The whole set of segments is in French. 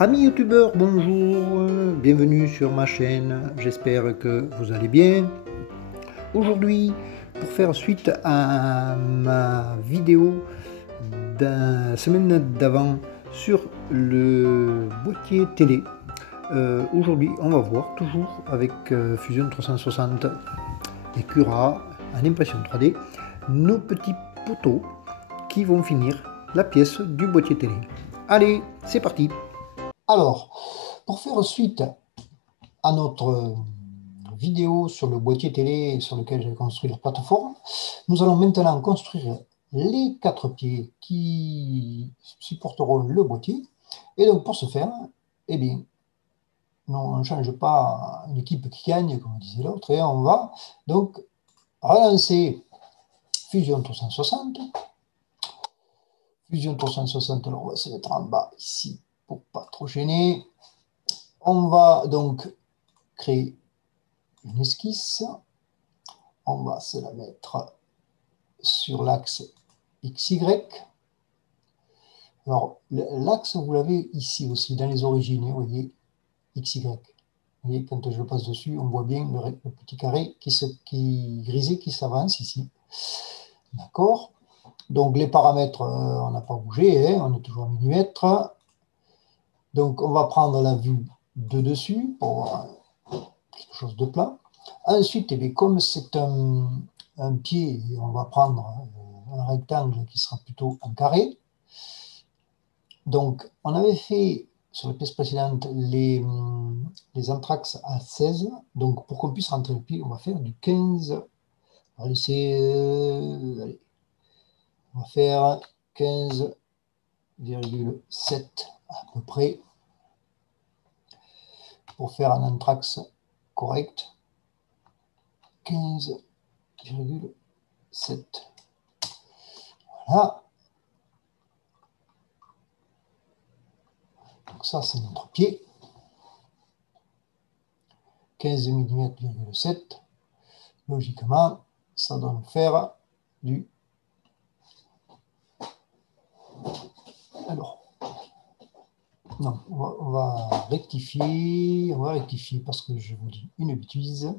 Amis youtubeurs, bonjour, bienvenue sur ma chaîne, j'espère que vous allez bien. Aujourd'hui, pour faire suite à ma vidéo de la semaine d'avant sur le boîtier télé, aujourd'hui on va voir toujours avec Fusion 360 et Cura en impression 3D nos petits poteaux qui vont finir la pièce du boîtier télé. Allez, c'est parti! Alors, pour faire suite à notre vidéo sur le boîtier télé sur lequel j'ai construit la plateforme, nous allons maintenant construire les 4 pieds qui supporteront le boîtier. Et donc pour ce faire, eh bien, on ne change pas l'équipe qui gagne, comme disait l'autre, et on va donc relancer Fusion 360. Fusion 360, alors on va se mettre en bas ici pour pas trop gêner. On va donc créer une esquisse. On va se la mettre sur l'axe XY. Alors, l'axe, vous l'avez ici aussi, dans les origines, vous voyez, XY. Vous voyez, quand je passe dessus, on voit bien le petit carré grisé qui s'avance ici. D'accord? Donc, les paramètres, on n'a pas bougé, hein, on est toujours en millimètres. Donc, on va prendre la vue de dessus pour avoir quelque chose de plat. Ensuite, eh bien, comme c'est un pied, on va prendre un rectangle qui sera plutôt un carré. Donc, on avait fait sur les pièces précédentes les entraxes à 16. Donc, pour qu'on puisse rentrer le pied, on va faire du 15. On va laisser, allez, on va faire 15,7 à peu près pour faire un entraxe correct. 15,7. Voilà. Donc ça, c'est notre pied. 15 mm,7. Logiquement, ça doit nous faire du... Alors, non, on va rectifier parce que je vous dis une bêtise.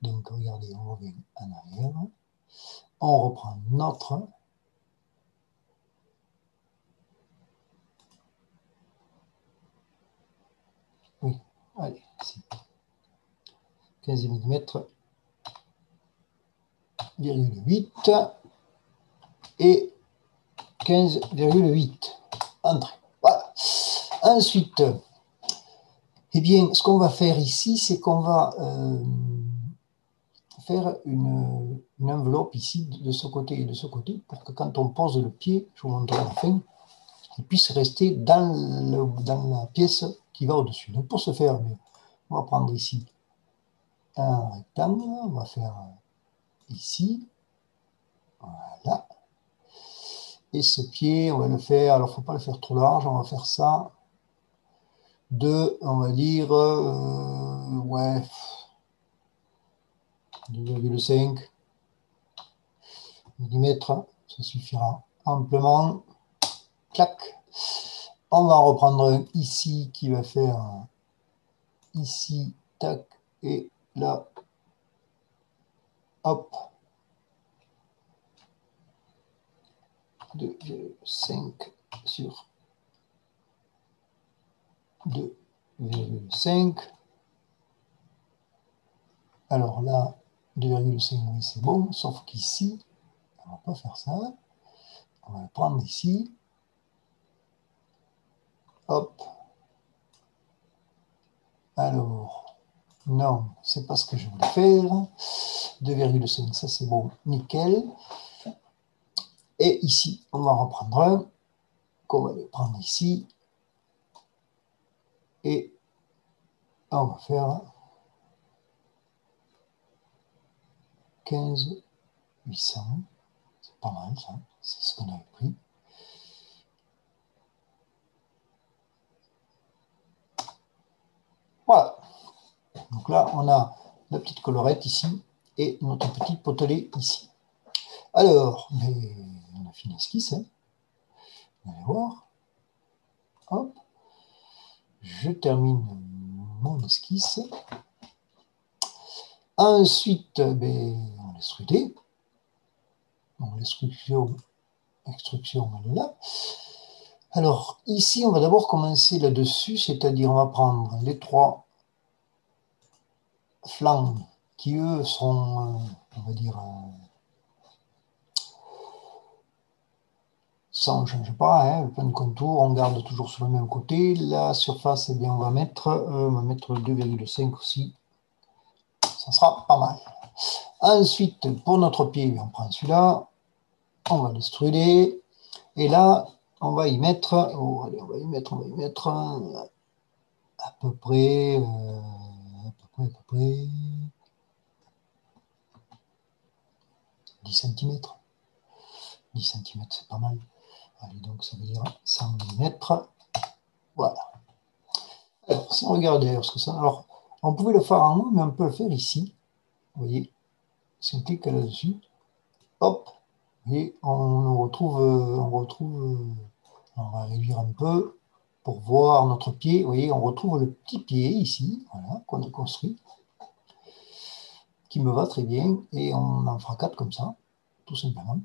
Donc, regardez, on revient en arrière. On reprend notre... Oui, allez, c'est 15 mm,8 et 15,8. Entrée. Voilà. Ensuite, eh bien, ce qu'on va faire ici, c'est qu'on va faire une enveloppe ici de ce côté et de ce côté pour que quand on pose le pied, je vous montrerai à la fin, il puisse rester dans la pièce qui va au-dessus. Donc pour ce faire, on va prendre ici un rectangle, on va faire ici, voilà. Et ce pied, on va le faire, alors il ne faut pas le faire trop large, on va faire ça de, on va dire, ouais, 2,5 mm, ça suffira amplement. Clac. On va en reprendre un ici qui va faire ici, tac, et là, hop, 2,5 sur 2,5. Alors là, 2,5, oui, c'est bon, sauf qu'ici, on ne va pas faire ça. On va le prendre ici. Hop. Alors, non, c'est pas ce que je voulais faire. 2,5, ça c'est bon, nickel. Et ici, on va en reprendre un, qu'on va le prendre ici. Et on va faire 15,800. C'est pas mal ça, c'est ce qu'on avait pris. Voilà. Donc là, on a la petite collerette ici et notre petit potelet ici. Alors, on a fini l'esquisse. Hein. Vous allez voir. Hop. je termine mon esquisse. Ensuite, ben, on laisse ruder. Donc l'extrusion, elle est là. Alors, ici, on va d'abord commencer là-dessus, c'est-à-dire on va prendre les 3 flancs qui, eux, seront, on va dire, ça, on ne change pas, hein, le plan de contour, on garde toujours sur le même côté. La surface, eh bien, on va mettre 2,5 aussi. Ça sera pas mal. Ensuite, pour notre pied, on prend celui-là, on va l'extruder, et là, on va y mettre, allez, on va y mettre à peu près, 10 cm. 10 cm, c'est pas mal. Allez, donc ça veut dire 100 mm. Voilà. Alors, si on regarde d'ailleurs ce que ça. Alors, on pouvait le faire en haut, mais on peut le faire ici. Vous voyez, si on clique là-dessus, hop, et on retrouve, on va réduire un peu pour voir notre pied. Vous voyez, on retrouve le petit pied ici, voilà, qu'on a construit, qui me va très bien, et on en fera 4 comme ça, tout simplement.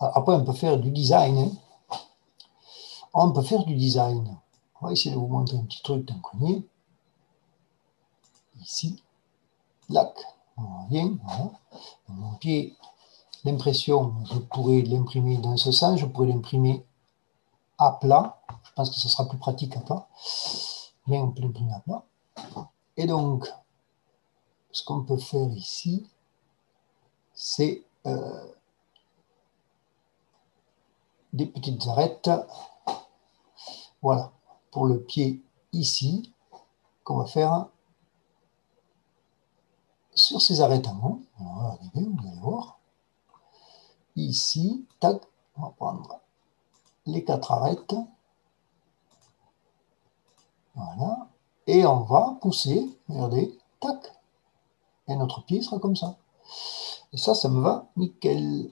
Alors, après, on peut faire du design. Hein. On peut faire du design. On va essayer de vous montrer un petit truc d'un coignet. Ici, lac. On revient, voilà. Mon pied, l'impression, je pourrais l'imprimer dans ce sens, je pourrais l'imprimer à plat. Je pense que ce sera plus pratique à plat. Mais on peut l'imprimer à plat. Et donc, ce qu'on peut faire ici, c'est des petites arêtes. Voilà, pour le pied ici, qu'on va faire sur ces arêtes en haut. On va arriver, vous allez voir. Ici, tac, on va prendre les 4 arêtes. Voilà. Et on va pousser, regardez, tac. Et notre pied sera comme ça. Et ça me va nickel.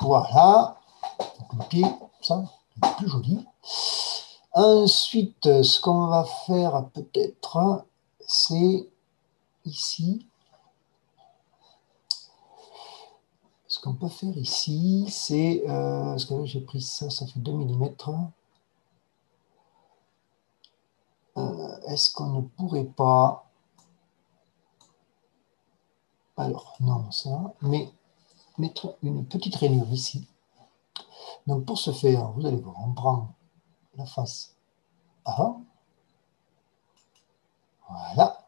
Voilà. Donc le pied, ça, c'est plus joli. Ensuite, ce qu'on va faire peut-être, c'est ici. Ce qu'on peut faire ici, c'est... parce que là, j'ai pris ça, ça fait 2 mm. Est-ce qu'on ne pourrait pas... Alors, non, ça, mais mettre une petite rainure ici. Donc, pour ce faire, vous allez voir, on prend la face A. Voilà.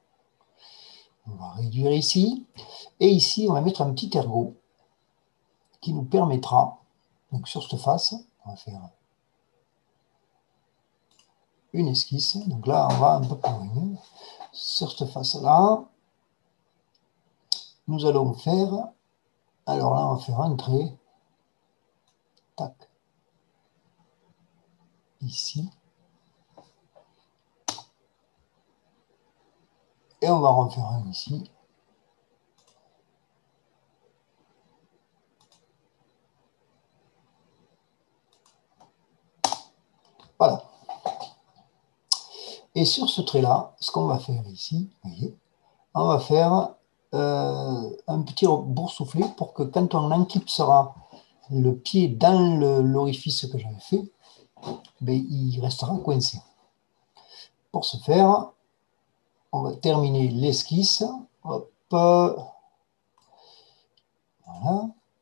On va réduire ici. Et ici, on va mettre un petit ergot qui nous permettra, donc sur cette face, on va faire une esquisse. Donc là, on va un peu plus loin. Sur cette face-là, nous allons faire, alors là, on va faire un trait, tac, ici. Et on va en faire un ici. Voilà. Et sur ce trait-là, ce qu'on va faire ici, vous voyez, on va faire un petit boursouflé pour que quand on enclipsera le pied dans l'orifice que j'avais fait, ben, il restera coincé. Pour ce faire, on va terminer l'esquisse. Hop. Voilà.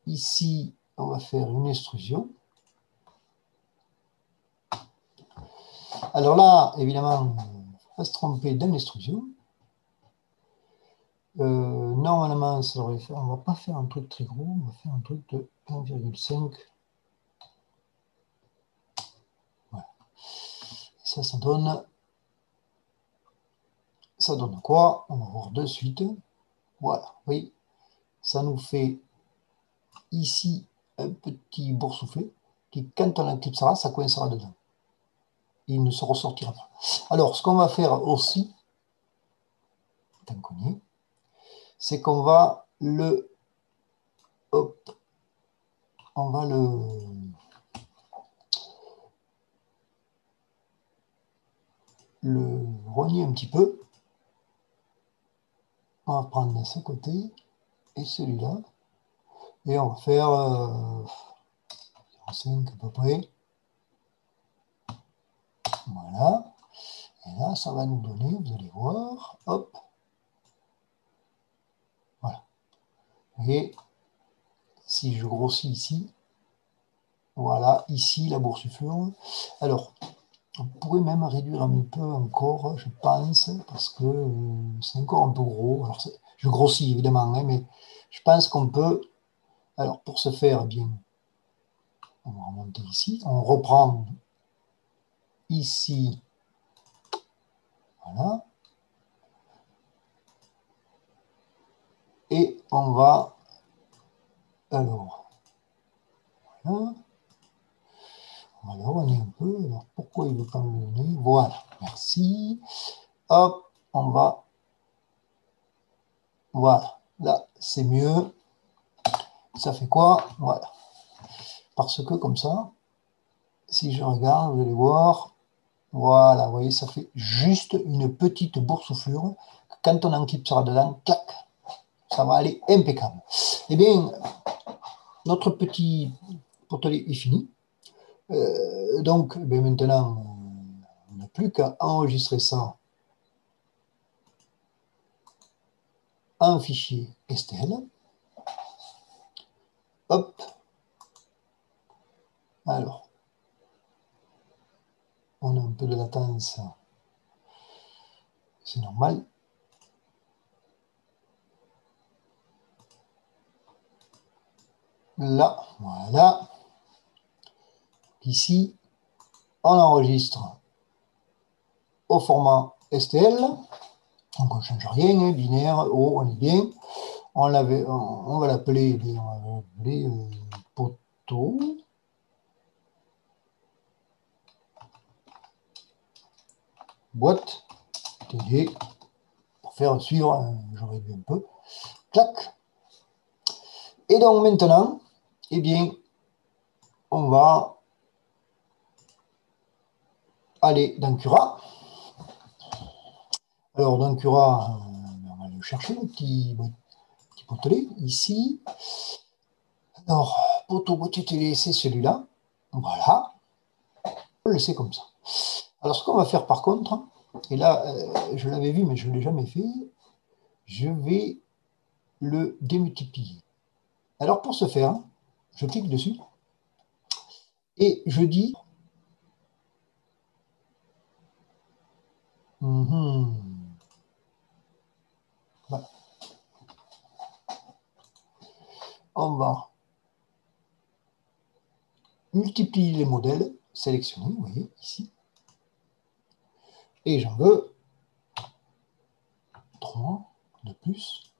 Ici, on va faire une extrusion. Alors là, évidemment, il ne faut pas se tromper dans l'extrusion. Normalement, ça aurait fait, on ne va pas faire un truc très gros, on va faire un truc de 1,5. Voilà. Ça donne quoi? On va voir de suite. Voilà, oui, ça nous fait ici un petit boursouflé qui, quand on l'éclipsera, ça coincera dedans. Il ne se ressortira pas. Alors, ce qu'on va faire aussi, c'est qu'on va le... Hop, on va le... le rogner un petit peu. On va prendre ce côté et celui-là. Et on va faire 5 à peu près. Voilà. Et là, ça va nous donner, vous allez voir, hop. Voilà. Et si je grossis ici, voilà, ici la boursouflure. Alors, on pourrait même réduire un peu encore, je pense, parce que c'est encore un peu gros. Alors, je grossis évidemment, hein, mais je pense qu'on peut. Alors, pour ce faire, eh bien, on va remonter ici. On reprend ici. Voilà. Et on va. Alors, voilà. On va le rogner un peu. Alors, pourquoi il ne veut pas me le donner? Voilà, merci. Hop, on va. Voilà, là, c'est mieux. Ça fait quoi? Voilà. Parce que comme ça, si je regarde, vous allez voir, voilà, vous voyez, ça fait juste une petite boursouflure. Quand on enquipsera dedans, clac, ça va aller impeccable. Eh bien, notre petit potelet est fini. Donc, ben maintenant, on n'a plus qu'à enregistrer ça en fichier STL. Hop. Alors, on a un peu de latence. C'est normal. Là, voilà. Ici, on enregistre au format STL. Donc on ne change rien, hein, binaire, O, on est bien. On va l'appeler poteau. Boîte TD pour faire suivre, j'aurais vu un peu. Clac. Et donc maintenant, eh bien, on va aller dans Cura. Alors dans Cura, on va le chercher, le petit potelet, ici. Alors, poteau boîtier télé, c'est celui-là. Voilà. On le laisser comme ça. Alors ce qu'on va faire par contre, et là, je l'avais vu, mais je ne l'ai jamais fait, je vais le démultiplier. Alors pour ce faire, je clique dessus et je dis voilà. On va multiplier les modèles sélectionnés, vous voyez ici, et j'en veux 3 de plus,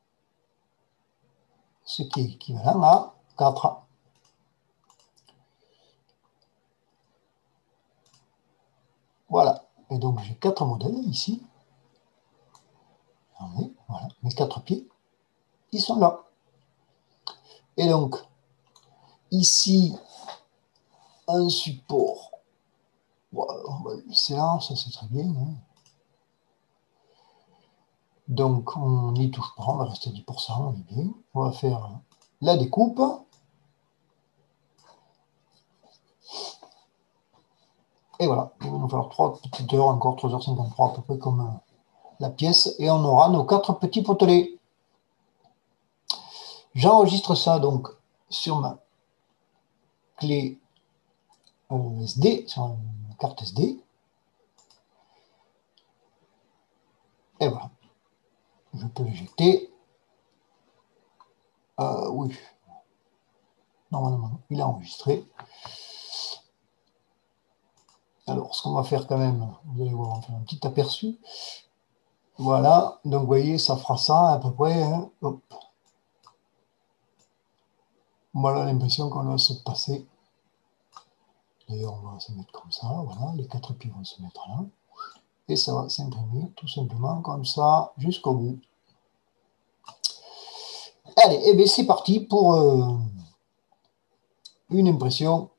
ce qui est équivalent à 4. Voilà, et donc j'ai 4 modèles ici. Voilà, mes 4 pieds, ils sont là. Et donc, ici, un support. Voilà, c'est là, ça c'est très bien. Hein. Donc, on n'y touche pas, on va rester à 10%, on est bien. On va faire la découpe. Et voilà, il va nous falloir 3 petites heures, encore 3h53 à peu près comme la pièce. Et on aura nos 4 petits potelets. J'enregistre ça donc sur ma clé SD, sur une carte SD. Et voilà. Je peux l'éjecter. Oui. Normalement, il est enregistré. Alors, ce qu'on va faire quand même, vous allez voir, on va faire un petit aperçu. Voilà, donc vous voyez, ça fera ça à peu près. Hein. Hop. Voilà l'impression qu'on va se passer. D'ailleurs, on va se mettre comme ça. Voilà, les 4 pieds vont se mettre là. Et ça va s'imprimer tout simplement comme ça jusqu'au bout. Allez, et bien c'est parti pour une impression.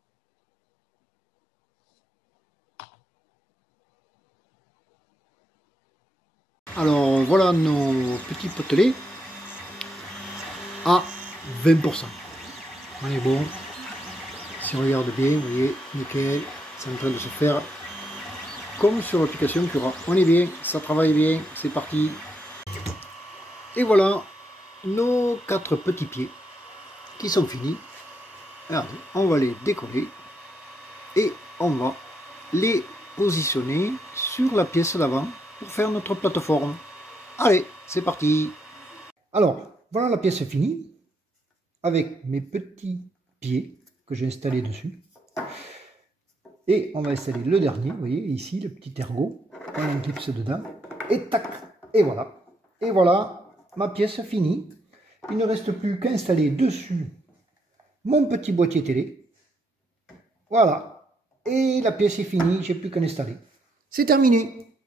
Alors voilà nos petits potelets à 20%. On est bon. Si on regarde bien, vous voyez, nickel, c'est en train de se faire comme sur l'application Cura. On est bien, ça travaille bien, c'est parti. Et voilà nos 4 petits pieds qui sont finis. Alors, on va les décoller et on va les positionner sur la pièce d'avant pour faire notre plateforme. Allez, c'est parti. Alors, voilà la pièce finie avec mes petits pieds que j'ai installés dessus. Et on va installer le dernier, vous voyez ici, le petit ergot. On a un clips dedans. Et tac, et voilà. Et voilà ma pièce finie. Il ne reste plus qu'à installer dessus mon petit boîtier télé. Voilà. Et la pièce est finie, j'ai plus qu'à l'installer. C'est terminé.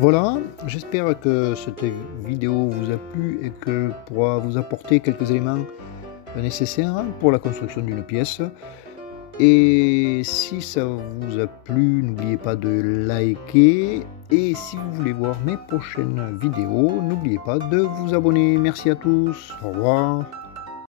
Voilà, j'espère que cette vidéo vous a plu et que pourra vous apporter quelques éléments nécessaires pour la construction d'une pièce. Et si ça vous a plu, n'oubliez pas de liker. Et si vous voulez voir mes prochaines vidéos, n'oubliez pas de vous abonner. Merci à tous. Au revoir.